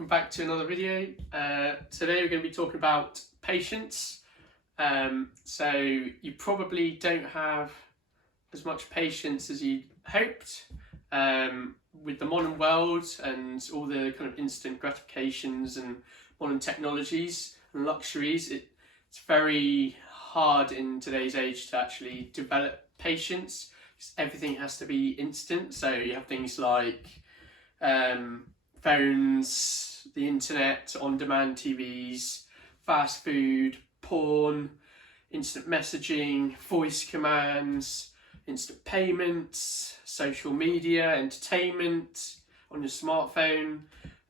welcome back to another video. Today we're going to be talking about patience. So you probably don't have as much patience as you hoped with the modern world and all the kind of instant gratifications and modern technologies and luxuries. It's very hard in today's age to actually develop patience because everything has to be instant. So you have things like phones, the internet, on-demand TVs, fast food, porn, instant messaging, voice commands, instant payments, social media, entertainment on your smartphone,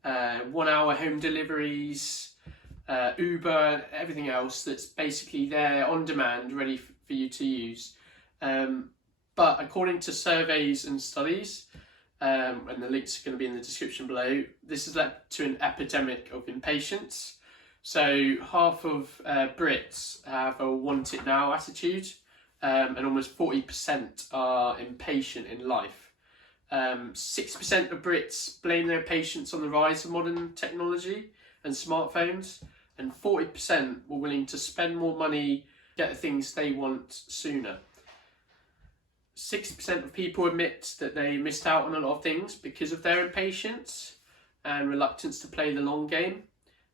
1 hour home deliveries, Uber, everything else that's basically there on demand, ready for you to use. But according to surveys and studies, and the links are going to be in the description below, this has led to an epidemic of impatience. So half of Brits have a want it now attitude, and almost 40% are impatient in life. 6% of Brits blame their impatience on the rise of modern technology and smartphones, and 40% were willing to spend more money to get the things they want sooner. 60% of people admit that they missed out on a lot of things because of their impatience and reluctance to play the long game.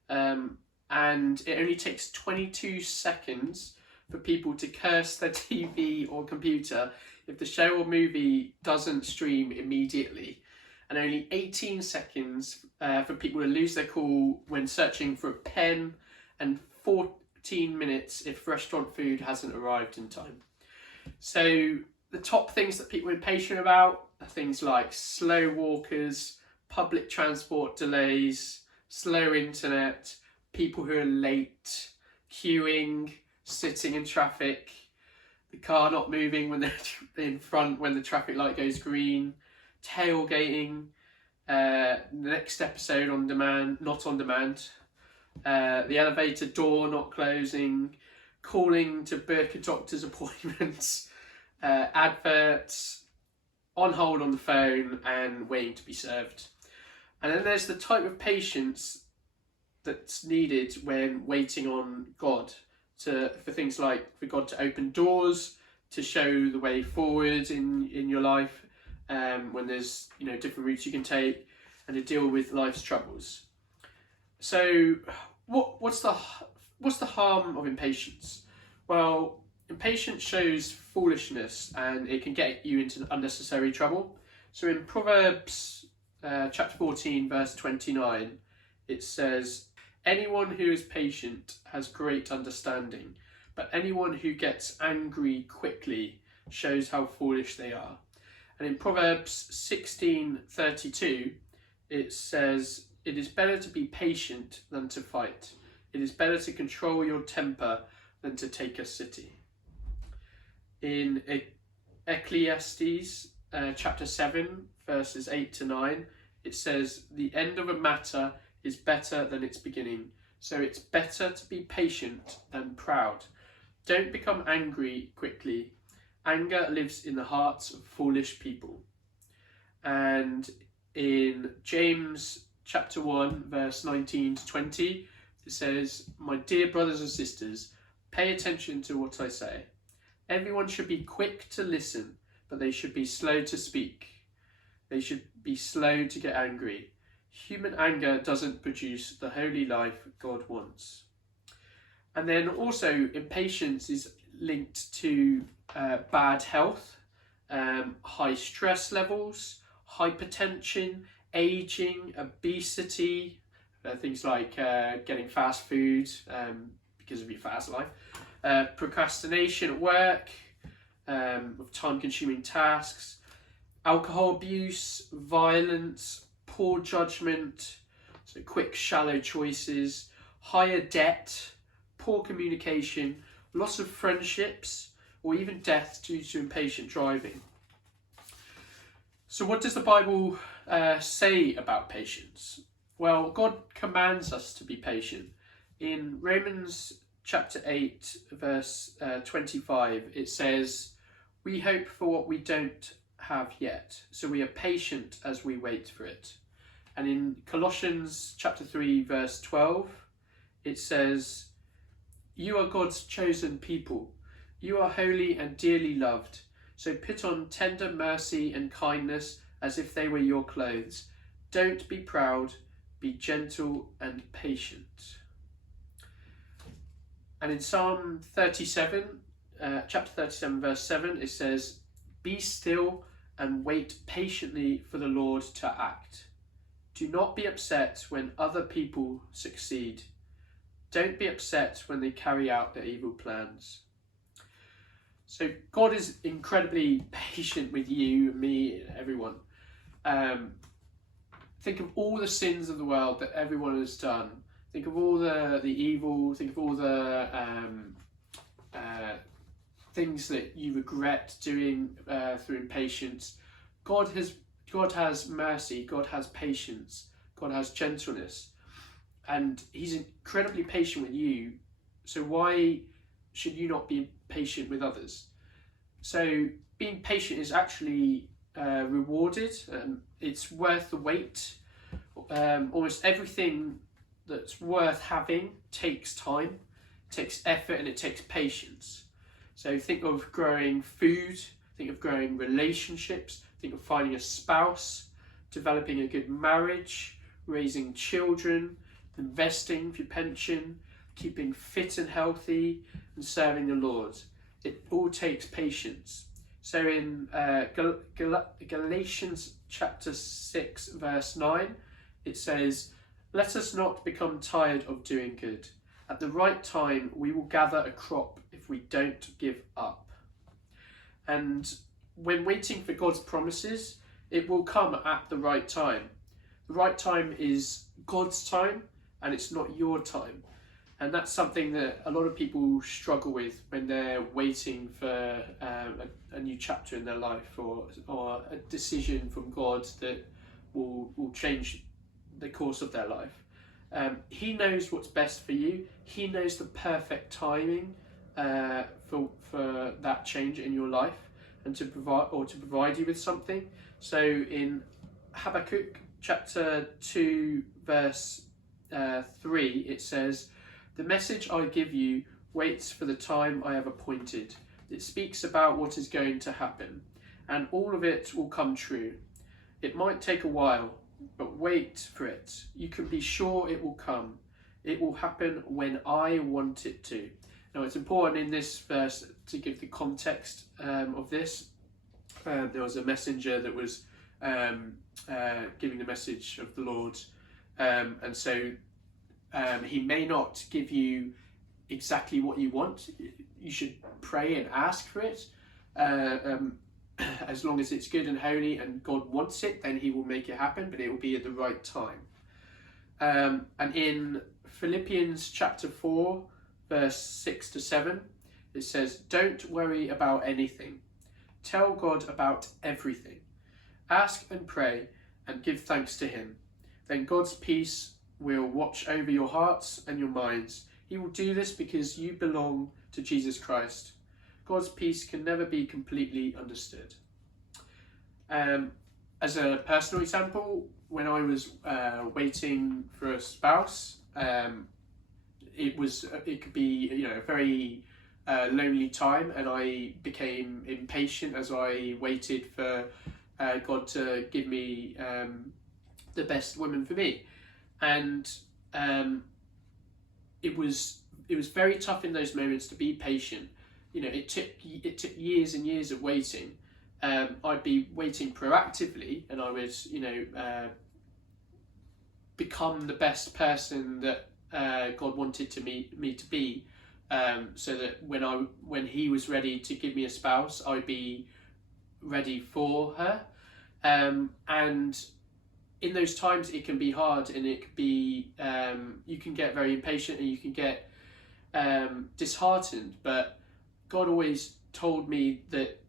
And it only takes 22 seconds for people to curse their TV or computer if the show or movie doesn't stream immediately. And only 18 seconds for people to lose their cool when searching for a pen, and 14 minutes if restaurant food hasn't arrived in time. So the top things that people are impatient about are things like slow walkers, public transport delays, slow internet, people who are late, queuing, sitting in traffic, the car not moving when they're in front when the traffic light goes green, tailgating, next episode on demand, not on demand, the elevator door not closing, calling to book a doctor's appointments, adverts, on hold on the phone, and waiting to be served. And then there's the type of patience that's needed when waiting on God for things like for God to open doors, to show the way forward in your life, when there's different routes you can take, and to deal with life's troubles. So what's the harm of impatience? Well, impatience shows foolishness and it can get you into unnecessary trouble. So in Proverbs chapter 14 verse 29, it says, "Anyone who is patient has great understanding, but anyone who gets angry quickly shows how foolish they are." And in Proverbs 16:32, it says, "It is better to be patient than to fight. It is better to control your temper than to take a city." In Ecclesiastes chapter 7 verses 8 to 9, it says, "The end of a matter is better than its beginning. So it's better to be patient than proud. Don't become angry quickly. Anger lives in the hearts of foolish people." And in James chapter 1 verse 19 to 20, it says, "My dear brothers and sisters, pay attention to what I say. Everyone should be quick to listen, but they should be slow to speak. They should be slow to get angry. Human anger doesn't produce the holy life God wants." And then also impatience is linked to bad health, high stress levels, hypertension, aging, obesity, things like getting fast food because of your fast life, procrastination at work, with time-consuming tasks, alcohol abuse, violence, poor judgement, so quick, shallow choices, higher debt, poor communication, loss of friendships, or even death due to impatient driving. So what does the Bible say about patience? Well, God commands us to be patient. In Romans chapter 8 verse 25, it says, "We hope for what we don't have yet, so we are patient as we wait for it." And in Colossians chapter 3 verse 12, it says, "You are God's chosen people. You are holy and dearly loved. So put on tender mercy and kindness as if they were your clothes. Don't be proud, be gentle and patient." And in Psalm 37, chapter 37 verse 7, it says, "Be still and wait patiently for the Lord to act. Do not be upset when other people succeed. Don't be upset when they carry out their evil plans." So God is incredibly patient with you, me, everyone. Think of all the sins of the world that everyone has done. Think of all the evil. Think of all the things that you regret doing through impatience. God has mercy. God has patience. God has gentleness, and He's incredibly patient with you. So why should you not be patient with others? So being patient is actually rewarded. It's worth the wait. Almost everything that's worth having takes time, takes effort, and it takes patience. So think of growing food, think of growing relationships, think of finding a spouse, developing a good marriage, raising children, investing for your pension, keeping fit and healthy, and serving the Lord. It all takes patience. So in Galatians chapter 6 verse 9, it says, "Let us not become tired of doing good. At the right time we will gather a crop if we don't give up." And when waiting for God's promises, it will come at the right time. The right time is God's time, and it's not your time. And that's something that a lot of people struggle with when they're waiting for a new chapter in their life, or a decision from God that will change the course of their life. He knows what's best for you. He knows the perfect timing for that change in your life, and to provide you with something. So in Habakkuk chapter 2 verse 3, it says, "The message I give you waits for the time I have appointed. It speaks about what is going to happen, and all of it will come true. It might take a while, but wait for it. You can be sure it will come. It will happen when I want it to." Now, it's important in this verse to give the context of this. There was a messenger that was giving the message of the Lord, and so he may not give you exactly what you want. You should pray and ask for it. As long as it's good and holy and God wants it, then He will make it happen, but it will be at the right time. And in Philippians chapter 4 verse 6 to 7, it says, "Don't worry about anything. Tell God about everything. Ask and pray and give thanks to Him. Then God's peace will watch over your hearts and your minds. He will do this because you belong to Jesus Christ. God's peace can never be completely understood." As a personal example, when I was waiting for a spouse, it could be a very lonely time, and I became impatient as I waited for God to give me the best woman for me. And it was very tough in those moments to be patient. It took years and years of waiting. I'd be waiting proactively, and I would become the best person that God wanted me to be, so that when He was ready to give me a spouse, I'd be ready for her. And in those times it can be hard, and it could be you can get very impatient, and you can get disheartened, but God always told me that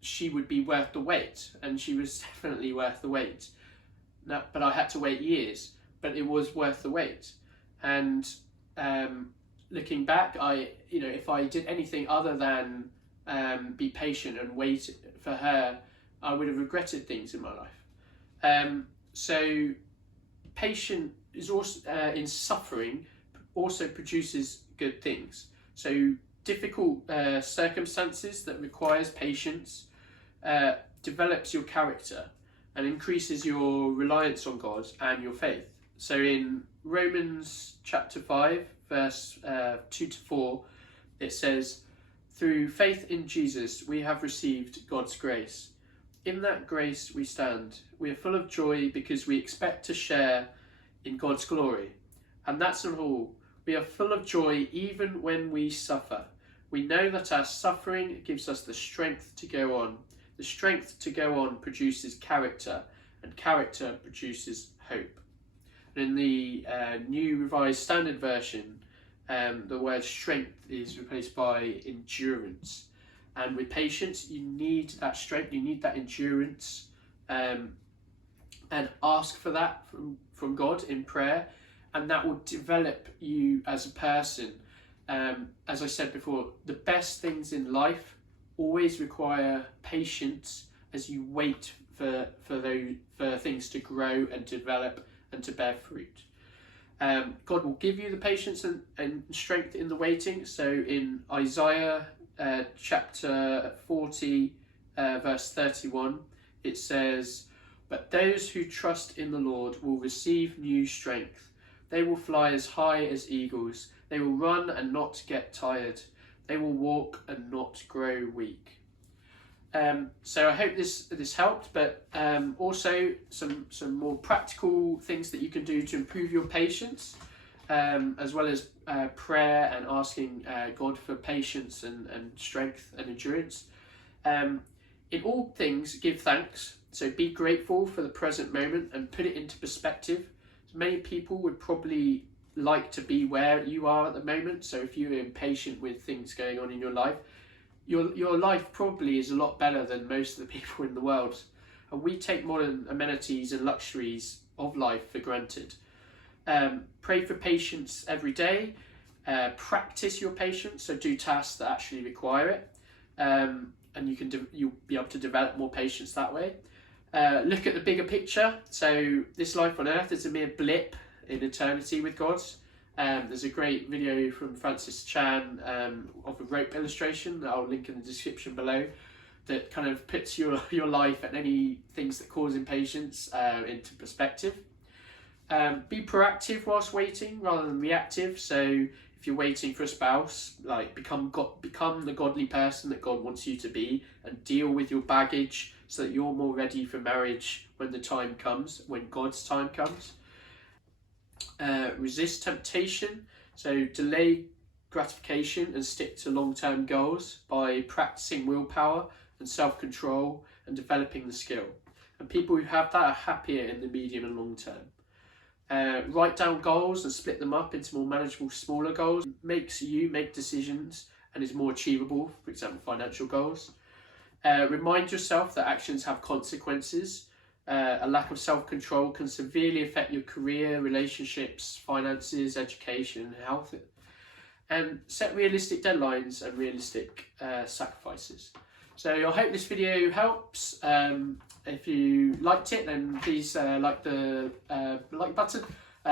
she would be worth the wait, and she was definitely worth the wait. But I had to wait years, but it was worth the wait. And looking back, if I did anything other than be patient and wait for her, I would have regretted things in my life. So patient is also in suffering also produces good things. So difficult circumstances that requires patience develops your character and increases your reliance on God and your faith. So in Romans chapter 5 verse 2 to 4 it says, "Through faith in Jesus we have received God's grace. In that grace we stand. We are full of joy because we expect to share in God's glory. And that's not all. We are full of joy even when we suffer. We know that our suffering gives us the strength to go on. The strength to go on produces character, and character produces hope." And in the New Revised Standard Version, the word strength is replaced by endurance. And with patience, you need that strength, you need that endurance, and ask for that from God in prayer, and that will develop you as a person. As I said before, the best things in life always require patience as you wait for things to grow and develop and to bear fruit. God will give you the patience and strength in the waiting. So in Isaiah chapter 40 verse 31 it says, "But those who trust in the Lord will receive new strength. They will fly as high as eagles. They will run and not get tired. They will walk and not grow weak." So I hope this helped, but also some more practical things that you can do to improve your patience, as well as prayer and asking God for patience and strength and endurance. In all things, give thanks. So be grateful for the present moment and put it into perspective. Many people would probably like to be where you are at the moment. So if you're impatient with things going on in your life, your life probably is a lot better than most of the people in the world. And we take modern amenities and luxuries of life for granted. Pray for patience every day. Practice your patience, so do tasks that actually require it. And you'll be able to develop more patience that way. Look at the bigger picture. So this life on earth is a mere blip in eternity with God. There's a great video from Francis Chan of a rope illustration that I'll link in the description below, that kind of puts your life and any things that cause impatience into perspective. Be proactive whilst waiting rather than reactive. So if you're waiting for a spouse, like become the godly person that God wants you to be, and deal with your baggage so that you're more ready for marriage when the time comes, when God's time comes. Resist temptation, so delay gratification and stick to long-term goals by practicing willpower and self-control and developing the skill. And people who have that are happier in the medium and long term. Write down goals and split them up into more manageable, smaller goals. Makes you make decisions and is more achievable, for example, financial goals. Remind yourself that actions have consequences. A lack of self-control can severely affect your career, relationships, finances, education, and health. And set realistic deadlines and realistic sacrifices. So I hope this video helps. If you liked it, then please like the like button,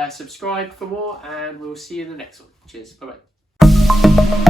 subscribe for more, and we'll see you in the next one. Cheers, bye bye.